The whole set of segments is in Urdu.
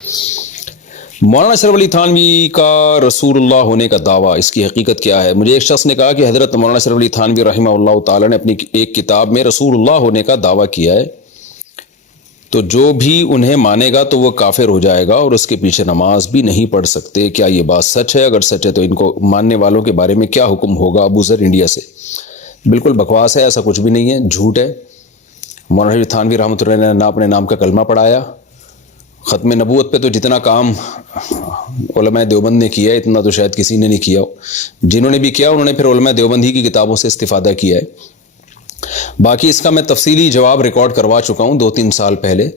مولانا اشرف علی تھانوی کا رسول اللہ ہونے کا دعویٰ، اس کی حقیقت کیا ہے؟ مجھے ایک شخص نے کہا کہ حضرت مولانا اشرف علی تھانوی رحمہ اللہ تعالی نے اپنی ایک کتاب میں رسول اللہ ہونے کا دعویٰ کیا ہے، تو جو بھی انہیں مانے گا تو وہ کافر ہو جائے گا اور اس کے پیچھے نماز بھی نہیں پڑھ سکتے۔ کیا یہ بات سچ ہے؟ اگر سچ ہے تو ان کو ماننے والوں کے بارے میں کیا حکم ہوگا؟ ابو ذر انڈیا سے۔ بالکل بکواس ہے، ایسا کچھ بھی نہیں ہے، جھوٹ ہے۔ مولانا اشرف تھانوی رحمۃ اللہ نے نہ اپنے نام کا کلمہ پڑھایا، ختم نبوت پہ تو جتنا کام علماء دیوبند نے کیا ہے اتنا تو شاید کسی نے نہیں کیا ہو، جنہوں نے بھی کیا انہوں نے پھر علماء دیوبند ہی کی کتابوں سے استفادہ کیا ہے۔ باقی اس کا میں تفصیلی جواب ریکارڈ کروا چکا ہوں 2-3 سال پہلے،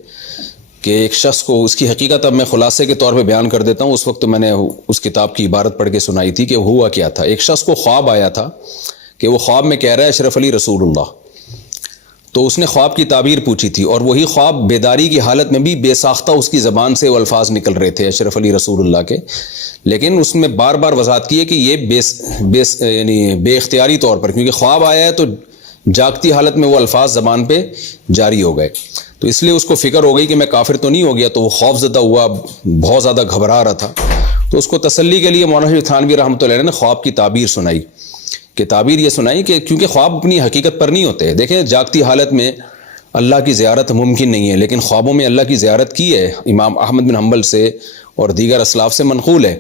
کہ ایک شخص کو اس کی حقیقت اب میں خلاصے کے طور پہ بیان کر دیتا ہوں۔ اس وقت میں نے اس کتاب کی عبارت پڑھ کے سنائی تھی کہ ہوا کیا تھا۔ ایک شخص کو خواب آیا تھا کہ وہ خواب میں کہہ رہا ہے اشرف علی رسول اللہ، تو اس نے خواب کی تعبیر پوچھی تھی اور وہی خواب بیداری کی حالت میں بھی بے ساختہ اس کی زبان سے وہ الفاظ نکل رہے تھے اشرف علی رسول اللہ کے، لیکن اس میں بار بار وضاحت کی ہے کہ یہ یعنی بے اختیاری طور پر، کیونکہ خواب آیا ہے تو جاگتی حالت میں وہ الفاظ زبان پہ جاری ہو گئے، تو اس لیے اس کو فکر ہو گئی کہ میں کافر تو نہیں ہو گیا، تو وہ خوف زدہ ہوا، بہت زیادہ گھبرا رہا تھا۔ تو اس کو تسلی کے لیے مولانا تھانوی رحمۃ اللہ نے خواب کی تعبیر سنائی، کہ تعبیر یہ سنائی کہ کیونکہ خواب اپنی حقیقت پر نہیں ہوتے، دیکھیں جاگتی حالت میں اللہ کی زیارت ممکن نہیں ہے، لیکن خوابوں میں اللہ کی زیارت کی ہے، امام احمد بن حنبل سے اور دیگر اسلاف سے منقول ہے۔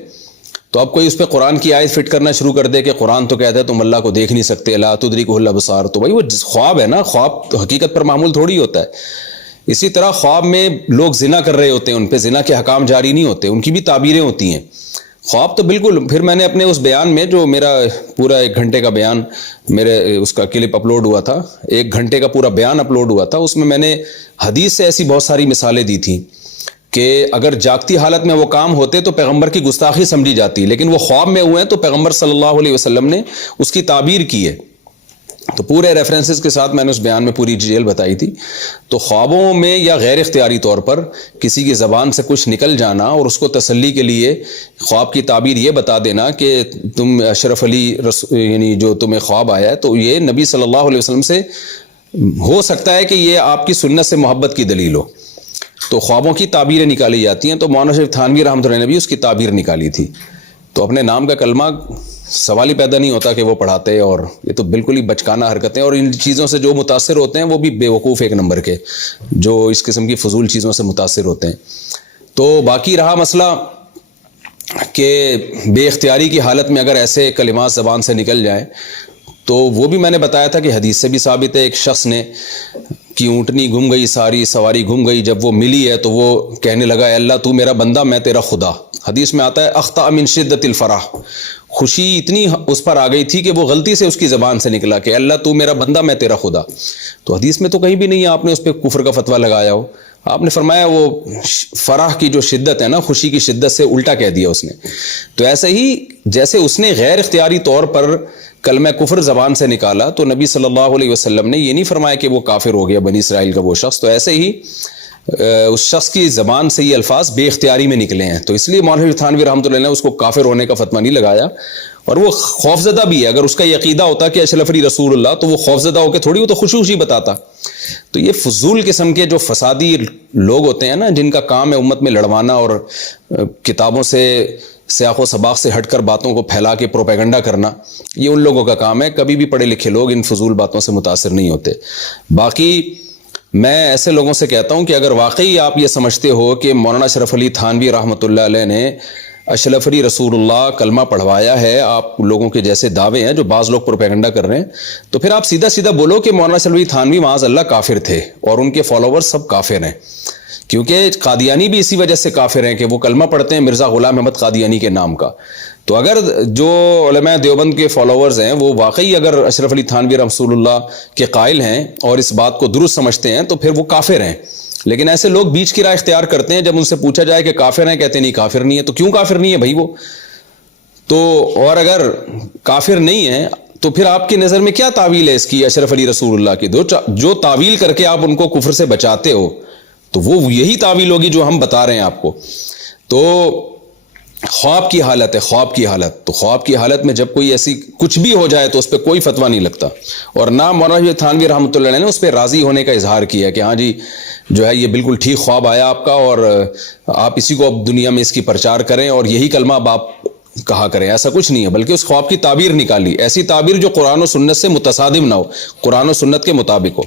تو اب کوئی اس پہ قرآن کی آیت فٹ کرنا شروع کر دے کہ قرآن تو کہتا ہے تم اللہ کو دیکھ نہیں سکتے، لا تدرکہ الابصار، تو بھائی وہ خواب ہے نا، خواب تو حقیقت پر معمول تھوڑی ہوتا ہے۔ اسی طرح خواب میں لوگ زنا کر رہے ہوتے ہیں، ان پہ زنا کے حکام جاری نہیں ہوتے، ان کی بھی تعبیریں ہوتی ہیں۔ خواب تو بالکل، پھر میں نے اپنے اس بیان میں جو میرا پورا 1 گھنٹے کا بیان، میرے اس کا کلپ اپلوڈ ہوا تھا، 1 گھنٹے کا پورا بیان اپلوڈ ہوا تھا، اس میں نے حدیث سے ایسی بہت ساری مثالیں دی تھیں کہ اگر جاگتی حالت میں وہ کام ہوتے تو پیغمبر کی گستاخی سمجھی جاتی، لیکن وہ خواب میں ہوئے ہیں تو پیغمبر صلی اللہ علیہ وسلم نے اس کی تعبیر کی ہے۔ تو پورے ریفرنسز کے ساتھ میں نے اس بیان میں پوری ڈیٹیل بتائی تھی۔ تو خوابوں میں یا غیر اختیاری طور پر کسی کی زبان سے کچھ نکل جانا اور اس کو تسلی کے لیے خواب کی تعبیر یہ بتا دینا کہ تم اشرف علی یعنی جو تمہیں خواب آیا ہے، تو یہ نبی صلی اللہ علیہ وسلم سے ہو سکتا ہے کہ یہ آپ کی سنت سے محبت کی دلیل ہو، تو خوابوں کی تعبیریں نکالی جاتی ہیں۔ تو مولانا اشرف تھانوی رحمۃ اللہ نے بھی اس کی تعبیر نکالی تھی۔ تو اپنے نام کا کلمہ سوال ہی پیدا نہیں ہوتا کہ وہ پڑھاتے، اور یہ تو بالکل ہی بچکانہ حرکتیں، اور ان چیزوں سے جو متاثر ہوتے ہیں وہ بھی بے وقوف 1 نمبر کے، جو اس قسم کی فضول چیزوں سے متاثر ہوتے ہیں۔ تو باقی رہا مسئلہ کہ بے اختیاری کی حالت میں اگر ایسے کلمات زبان سے نکل جائیں، تو وہ بھی میں نے بتایا تھا کہ حدیث سے بھی ثابت ہے۔ ایک شخص نے کہ اونٹنی گم گئی، ساری سواری گم گئی، جب وہ ملی ہے تو وہ کہنے لگا اے اللہ تو میرا بندہ میں تیرا خدا۔ حدیث میں آتا ہے اخطأ من شدت الفرح، خوشی اتنی اس پر آ گئی تھی کہ وہ غلطی سے اس کی زبان سے نکلا کہ اللہ تو میرا بندہ میں تیرا خدا۔ تو حدیث میں تو کہیں بھی نہیں ہے آپ نے اس پہ کفر کا فتویٰ لگایا ہو، آپ نے فرمایا وہ فرح کی جو شدت ہے نا، خوشی کی شدت سے الٹا کہہ دیا اس نے۔ تو ایسے ہی جیسے اس نے غیر اختیاری طور پر کلمہ کفر زبان سے نکالا، تو نبی صلی اللہ علیہ وسلم نے یہ نہیں فرمایا کہ وہ کافر ہو گیا بنی اسرائیل کا وہ شخص، تو ایسے ہی اس شخص کی زبان سے یہ الفاظ بے اختیاری میں نکلے ہیں، تو اس لیے مولانا تھانوی رحمۃ اللہ نے اس کو کافر ہونے کا فتویٰ نہیں لگایا، اور وہ خوفزدہ بھی ہے۔ اگر اس کا یہ عقیدہ ہوتا کہ اشرف علی رسول اللہ، تو وہ خوفزدہ ہو کے تھوڑی، وہ تو خوشی خوشی بتاتا۔ تو یہ فضول قسم کے جو فسادی لوگ ہوتے ہیں نا، جن کا کام ہے امت میں لڑوانا اور کتابوں سے سیاق و سباق سے ہٹ کر باتوں کو پھیلا کے پروپیگنڈا کرنا، یہ ان لوگوں کا کام ہے۔ کبھی بھی پڑھے لکھے لوگ ان فضول باتوں سے متاثر نہیں ہوتے۔ باقی میں ایسے لوگوں سے کہتا ہوں کہ اگر واقعی آپ یہ سمجھتے ہو کہ مولانا اشرف علی تھانوی رحمۃ اللہ علیہ نے اشرف علی رسول اللہ کلمہ پڑھوایا ہے، آپ لوگوں کے جیسے دعوے ہیں جو بعض لوگ پروپیگنڈا کر رہے ہیں، تو پھر آپ سیدھا سیدھا بولو کہ مولانا اشرف علی تھانوی معاذ اللہ کافر تھے اور ان کے فالوورز سب کافر ہیں، کیونکہ قادیانی بھی اسی وجہ سے کافر ہیں کہ وہ کلمہ پڑھتے ہیں مرزا غلام احمد قادیانی کے نام کا۔ تو اگر جو علماء دیوبند کے فالوورز ہیں وہ واقعی اگر اشرف علی تھانوی رسول اللہ کے قائل ہیں اور اس بات کو درست سمجھتے ہیں، تو پھر وہ کافر ہیں۔ لیکن ایسے لوگ بیچ کی راہ اختیار کرتے ہیں، جب ان سے پوچھا جائے کہ کافر ہیں، کہتے نہیں کافر نہیں ہے۔ تو کیوں کافر نہیں ہے بھائی وہ؟ تو اور اگر کافر نہیں ہے تو پھر آپ کی نظر میں کیا تعویل ہے اس کی اشرف علی رسول اللہ کی؟ جو تعویل کر کے آپ ان کو کفر سے بچاتے ہو، تو وہ یہی تعویل ہوگی جو ہم بتا رہے ہیں آپ کو۔ تو خواب کی حالت ہے، خواب کی حالت، تو خواب کی حالت میں جب کوئی ایسی کچھ بھی ہو جائے تو اس پہ کوئی فتویٰ نہیں لگتا. اور نہ مولانا تھانوی رحمۃ اللہ علیہ نے اس پہ راضی ہونے کا اظہار کیا کہ ہاں جی جو ہے یہ بالکل ٹھیک خواب آیا آپ کا، اور آپ اسی کو اب دنیا میں اس کی پرچار کریں اور یہی کلمہ اب آپ کہا کریں. ایسا کچھ نہیں ہے، بلکہ اس خواب کی تعبیر نکالی، ایسی تعبیر جو قرآن و سنت سے متصادم نہ ہو، قرآن و سنت کے مطابق ہو.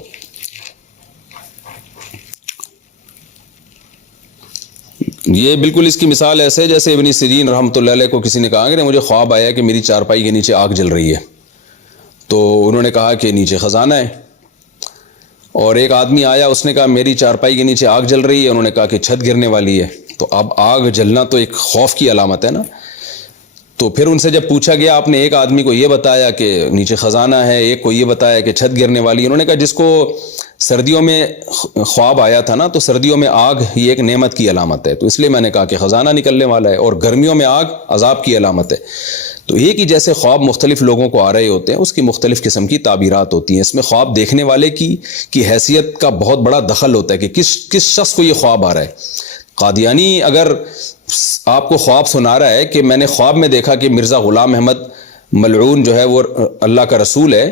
یہ بالکل اس کی مثال ایسے ہے جیسے ابن سیرین رحمۃ اللہ علیہ کو کسی نے کہا کہ مجھے خواب آیا کہ میری چارپائی کے نیچے آگ جل رہی ہے، تو انہوں نے کہا کہ نیچے خزانہ ہے. اور ایک آدمی آیا، اس نے کہا میری چارپائی کے نیچے آگ جل رہی ہے، انہوں نے کہا کہ چھت گرنے والی ہے. تو اب آگ جلنا تو ایک خوف کی علامت ہے نا. تو پھر ان سے جب پوچھا گیا، آپ نے ایک آدمی کو یہ بتایا کہ نیچے خزانہ ہے، ایک کو یہ بتایا کہ چھت گرنے والی ہے. انہوں نے کہا جس کو سردیوں میں خواب آیا تھا نا، تو سردیوں میں آگ یہ ایک نعمت کی علامت ہے، تو اس لیے میں نے کہا کہ خزانہ نکلنے والا ہے، اور گرمیوں میں آگ عذاب کی علامت ہے. تو ایک ہی جیسے خواب مختلف لوگوں کو آ رہے ہوتے ہیں، اس کی مختلف قسم کی تعبیرات ہوتی ہیں. اس میں خواب دیکھنے والے کی حیثیت کا بہت بڑا دخل ہوتا ہے کہ کس شخص کو یہ خواب آ رہا ہے. قادیانی اگر آپ کو خواب سنا رہا ہے کہ میں نے خواب میں دیکھا کہ مرزا غلام احمد ملعون جو ہے وہ اللہ کا رسول ہے،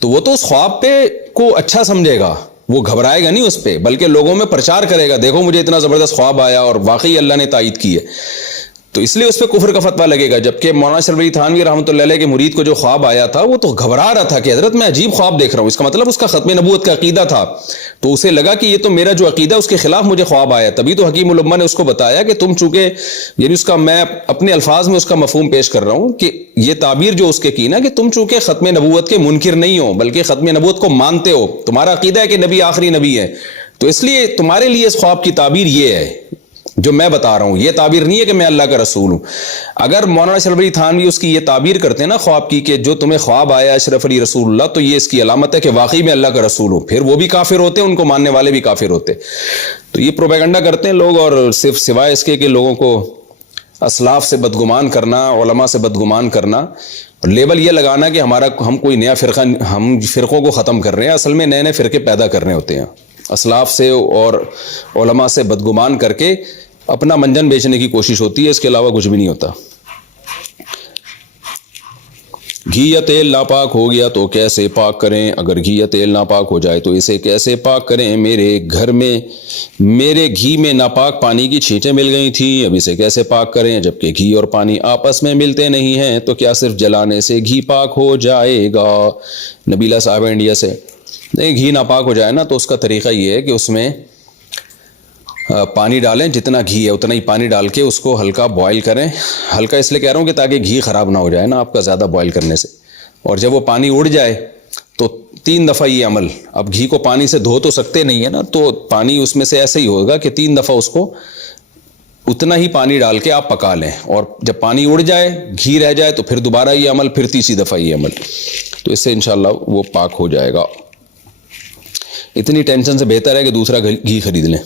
تو وہ تو اس خواب پہ کو اچھا سمجھے گا، وہ گھبرائے گا نہیں اس پہ، بلکہ لوگوں میں پرچار کرے گا، دیکھو مجھے اتنا زبردست خواب آیا اور واقعی اللہ نے تائید کی ہے. تو اس لیے اس پہ کفر کا فتویٰ لگے گا. جبکہ مولانا اشرف علی تھانوی رحمۃ اللہ علیہ کے مرید کو جو خواب آیا تھا، وہ تو گھبرا رہا تھا کہ حضرت میں عجیب خواب دیکھ رہا ہوں. اس کا مطلب اس کا ختم نبوت کا عقیدہ تھا، تو اسے لگا کہ یہ تو میرا جو عقیدہ اس کے خلاف مجھے خواب آیا. تبھی تو حکیم الامہ نے اس کو بتایا کہ تم چونکہ یعنی اس کا میں اپنے الفاظ میں اس کا مفہوم پیش کر رہا ہوں کہ یہ تعبیر جو اس کے کی نا کہ تم چونکہ ختم نبوت کے منکر نہیں ہو بلکہ ختم نبوت کو مانتے ہو، تمہارا عقیدہ ہے کہ نبی آخری نبی ہے، تو اس لیے تمہارے لیے اس خواب کی تعبیر یہ ہے جو میں بتا رہا ہوں. یہ تعبیر نہیں ہے کہ میں اللہ کا رسول ہوں. اگر مولانا اشرف علی تھانوی اس کی یہ تعبیر کرتے ہیں نا خواب کی کہ جو تمہیں خواب آیا اشرف علی رسول اللہ، تو یہ اس کی علامت ہے کہ واقعی میں اللہ کا رسول ہوں، پھر وہ بھی کافر ہوتے ہیں، ان کو ماننے والے بھی کافر ہوتے. تو یہ پروپیگنڈا کرتے ہیں لوگ، اور صرف سوائے اس کے کہ لوگوں کو اسلاف سے بدگمان کرنا، علماء سے بدگمان کرنا، اور لیبل یہ لگانا کہ ہم کوئی نیا فرقہ، ہم فرقوں کو ختم کر رہے ہیں. اصل میں نئے نئے فرقے پیدا کرنے ہوتے ہیں. اسلاف سے اور علماء سے بدگمان کر کے اپنا منجن بیچنے کی کوشش ہوتی ہے، اس کے علاوہ کچھ بھی نہیں ہوتا. گھی یا تیل ناپاک ہو گیا تو کیسے پاک کریں؟ اگر گھی یا تیل ناپاک ہو جائے تو اسے کیسے پاک کریں؟ میرے گھر میں میرے گھی میں ناپاک پانی کی چھینٹیں مل گئی تھیں، اب اسے کیسے پاک کریں؟ جبکہ گھی اور پانی آپس میں ملتے نہیں ہیں، تو کیا صرف جلانے سے گھی پاک ہو جائے گا؟ نبیلہ صاحب انڈیا سے. نہیں، گھی ناپاک ہو جائے نا تو اس کا طریقہ یہ ہے کہ اس میں پانی ڈالیں، جتنا گھی ہے اتنا ہی پانی ڈال کے اس کو ہلکا بوائل کریں. ہلکا اس لیے کہہ رہا ہوں کہ تاکہ گھی خراب نہ ہو جائے نا آپ کا زیادہ بوائل کرنے سے. اور جب وہ پانی اڑ جائے تو 3 دفعہ یہ عمل، اب گھی کو پانی سے دھو تو سکتے نہیں ہے نا، تو پانی اس میں سے ایسے ہی ہوگا کہ 3 دفعہ اس کو اتنا ہی پانی ڈال کے آپ پکا لیں، اور جب پانی اڑ جائے گھی رہ جائے تو پھر دوبارہ یہ عمل، پھر تیسری دفعہ یہ عمل، تو اس سے انشاءاللہ وہ پاک ہو جائے گا. اتنی ٹینشن سے بہتر ہے کہ دوسرا گھی خرید لیں.